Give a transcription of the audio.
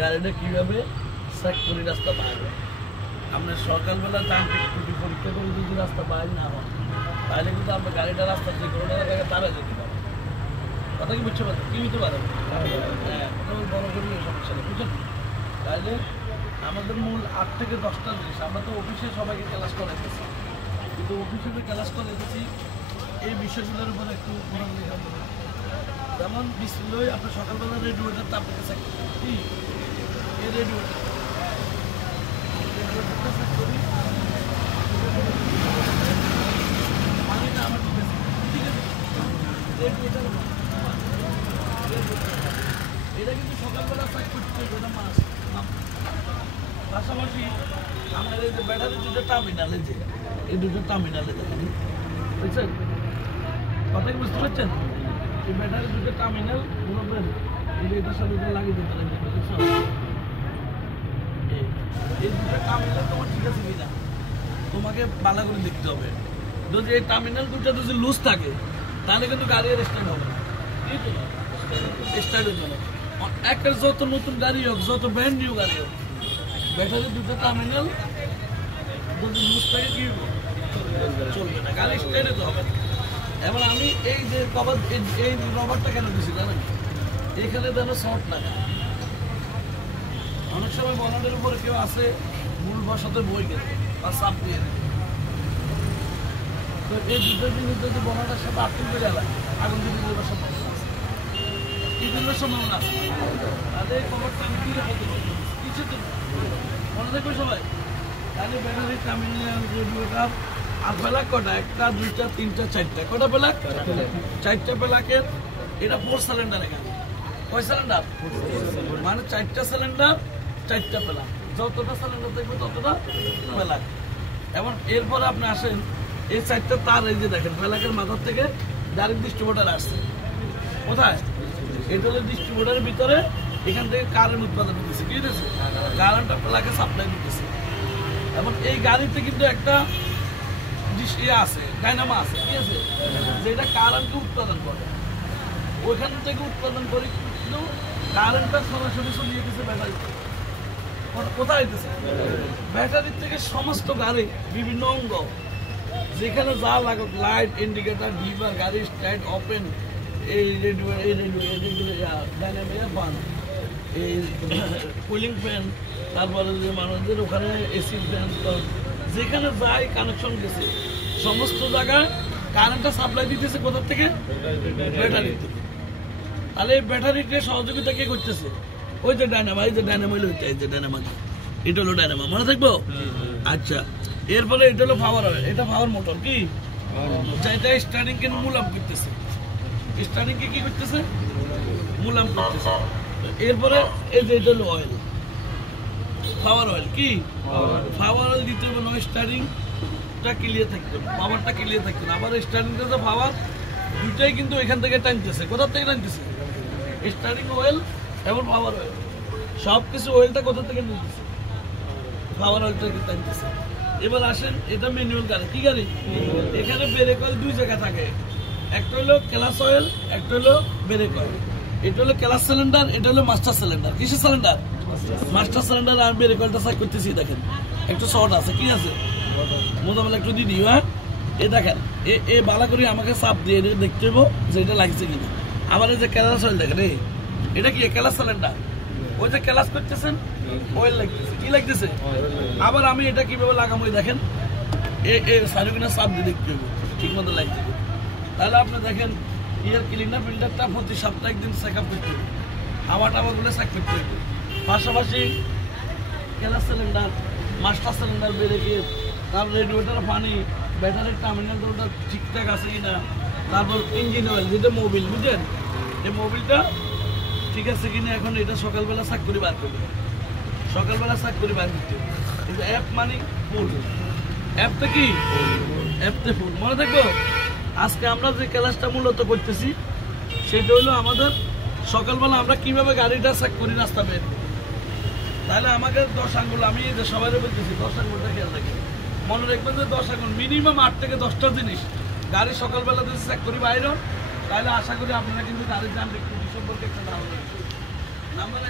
গাড়িটা কীভাবে চেক করে রাস্তা পাবে। আমরা সকালবেলা যান্ত্রিক ত্রুটি পরীক্ষা করে যদি রাস্তা পাই না হয় তাহলে কিন্তু আমরা গাড়িটা রাস্তা যে কোনো জায়গায় তারা যেতে পারে। কথা কি বুঝতে পারবেন? কি হতে পারে? হ্যাঁ, কোনো বড় করে সমস্যা নেই, বুঝলেন? তাহলে আমাদের মূল 8 থেকে 10টা জিনিস। আমরা তো অফিসে সবাইকে ক্লাস করাইতেছি, কিন্তু অফিসে যে ক্লাস করাইতেছি এই বিষয়গুলোর উপর একটু মনোযোগ দিতে হবে। যেমন বিসমিল্লাহ, আপনার সকালবেলা রেডিওটার তাপ থেকে চেক করবেন। কি এই রেডিওটারটা চেক করি, পানিটা আমার ঠিক আছে, ঠিক আছে। রেডিওটার এটা কিন্তু সকালবেলা চেক করতে হবে, এটা মাস। পাশাপাশি আমাদের এই যে ব্যাটারি দুটো টার্মিনালে, যে এই দুটো টার্মিনালে দেখেন, বুঝছেন কথা কি বুঝতে পারছেন? এই ব্যাটারি দুটো টার্মিনাল বলবেন এটার সাথে লাগিয়ে দিতে লাগবে। এই দুটো টার্মিনাল তোমার ঠিক আছে কিনা তোমাকে ভালো করে দেখতে হবে। যদি এই টার্মিনাল দুটো যদি লুজ থাকে তাহলে কিন্তু গাড়ি স্টার্ট হবে না, স্টার্ট হয়ে যাবে। একটা যত নতুন গাড়ি হোক, যত ব্র্যান্ড নিউ গাড়ি হোক, ব্যাটারি দুটো টার্মিনাল যদি লুজ থাকে কি চলবে না, গাড়ি স্টার্ট হতে হবে না। এবার আমি এই যে কভার, এই রবারটা কেন দিচ্ছি জানেন? এখানে যেন শর্ট লাগে। অনেক সময় বনাটের উপরে কেউ আসে মূল বসাতে বই গেছে বা চাপ দিয়ে দেয়, তো এই দুটো জিনিস যদি বনাটার সাথে আটকে বেড়ে লাগে আগুন দিয়ে দিলে সম্ভাবনা আছে, এই জন্য সম্ভাবনা আছে। তাহলে এই কভারটা আমি কি রেখে দেবো কিছু তো মনে দেখবে সবাই। তাহলে ব্যাটারি টার্মিনাল রেডিওটা আর পেলাক কটা? 1, 2, 3, 4 কটা পেলাক? 4টা পেলাকের। এটা 4 সিলিন্ডার। এখানে কয় সিলিন্ডার? মানে 4টা সিলিন্ডার, 4টা পেলাক। যতটা সিলিন্ডার দেখবে ততটা পেলাক। এবং এরপরে আপনি আসেন এই 4টা তার, এই যে দেখেন পেলাকের মাথার থেকে ডাইরেক্ট ডিস্ট্রিবিউটার আসছে কোথায়? এটা হলো ডিস্ট্রিবিউটারের ভিতরে, এখান থেকে কারেন্ট উৎপাদন করতেছে, ঠিক আছে? কারেন্টটা পেলাকে সাপ্লাই দিতেছে। এবং এই গাড়িতে কিন্তু একটা আছে, ডাইনামো আছে, ঠিক আছে, যেটা কারেন্টকে উৎপাদন করে। ওইখান থেকে উৎপাদন করে কিন্তু কারেন্টটা সরাসরি চলিয়ে গেছে ব্যাটারিতে। কোথায় হইতেছে? ব্যাটারির থেকে সমস্ত গাড়ি বিভিন্ন অঙ্গ যেখানে যা লাগে, লাইট, ইন্ডিকেটার, ডিভার, গাড়ি স্টার্ট, ওপেন, এই রেডিও, এই রেডিও, এই রেডিও, ডাইনামিক ফান, এই কুলিং ফ্যান, তারপরে যে মানুষদের ওখানে এসি ফ্যান, যেখানে যাই কানেকশন গেছে সমস্ত জায়গায় কারেন্টটা সাপ্লাই দিতেছে কোথার থেকে? ব্যাটারি থেকে। তাহলে এই ব্যাটারিতে সহযোগিতা কে করতেছে? ওই যে ডায়নামো, এই যে ডায়নামো হলো এই যে ডায়নামো, এটা হলো ডায়নামো, মনে থাকবো? আচ্ছা, এরপরে এটা হলো পাওয়ার অয়েল, এটা পাওয়ার মোটর, কি যেটা স্টার্টিং কে মূলাম করতেছে, স্টার্টিং কে কি করতেছে? মূলাম করতেছে। এরপরে এই যে এটা হলো অয়েল, পাওয়ার অয়েল, কি পাওয়ার অয়েল দিতে হবে, নয় স্টারিংটা ক্লিয়ার থাকতে হবে, পাওয়ারটা ক্লিয়ার থাকতে হবে। আবার স্টারিংটা যে পাওয়ার দুটাই কিন্তু এখান থেকে টানতেছে, কোথা থেকে টানতেছে? স্টারিং অয়েল এবং পাওয়ার অয়েল, সব কিছু অয়েলটা কোথা থেকে নিতেছে? পাওয়ার অয়েলটা টানতেছে। এবার আসেন, এটা ম্যানুয়াল গাড়ি, কি গাড়ি? এখানে ব্রেক অয়েল দুই জায়গা থাকে, একটা হলো ক্লাস অয়েল, একটা হলো ব্রেক অয়েল। এটা হলো ক্লাস সিলিন্ডার, এটা হলো মাস্টার সিলিন্ডার। কিসের সিলিন্ডার? Master cylinder. আর ব্রেক অয়েলটা চেক করতেছি, দেখেন একটু শর্ট আছে, কি আছে? মোটামুটি একটু দিয়ে দিই। হ্যাঁ, এ দেখেন, এ বালা করে আমাকে চাপ দিয়ে দেখতে হবো যে এটা লাগছে কিনা। আবার এই যে ক্লাস অয়েল দেখেন, এটা কি ক্লাস সিলিন্ডার? ওই যে ক্লাস করতেছেন অয়েল লাগতেছে, কি লাগতেছে? আবার আমি এটা কিভাবে লাগাবো দেখেন, এ সার্ভিনা চাপ দিয়ে দেখতে হবো ঠিক মতো লাগছে। তাহলে আপনি দেখেন এয়ার ক্লিনার ফিল্টারটা প্রতি সপ্তাহে একদিন চেক আপ করতে হবে, হাওয়া টাওয়াগুলো চেক করতে হবে। পাশাপাশি ক্লাস সিলিন্ডার, মাস্টার সিলিন্ডার, ব্রেকের, তারপর রেডিওটার পানি, ব্যাটারির টার্মিনাল ওটা ঠিকঠাক আছে কিনা, তারপর ইঞ্জিন অয়েল, যেটা মোবিল, বুঝলেন? এই মোবিলটা ঠিক আছে কিনা এখন এটা সকালবেলা চেক করে বার করবে, সকালবেলা চেক করে বার করতে হবে। কিন্তু অ্যাপ মানে ফুল, অ্যাপটা কি? অ্যাপতে ফুল, মনে থাকবো। আজকে আমরা যে ক্লাসটা মূলত করতেছি সেটা হলো আমাদের সকালবেলা আমরা কিভাবে গাড়িটা চেক করি রাস্তা বের। তাহলে আমাকে 10 আঙ্গুল, আমি যে সবাই বলতেছি 10 আঙ্গুলটা খেয়াল রাখি, মনে রাখবেন যে 10 আঙ্গুল মিনিমাম 8 থেকে 10টা জিনিস গাড়ি সকালবেলা যদি চেক করি বাইরে, তাহলে আশা করি আপনারা কিন্তু গাড়ির যান্ত্রিক ত্রুটি সম্পর্কে একটা ধারণা নাম্বার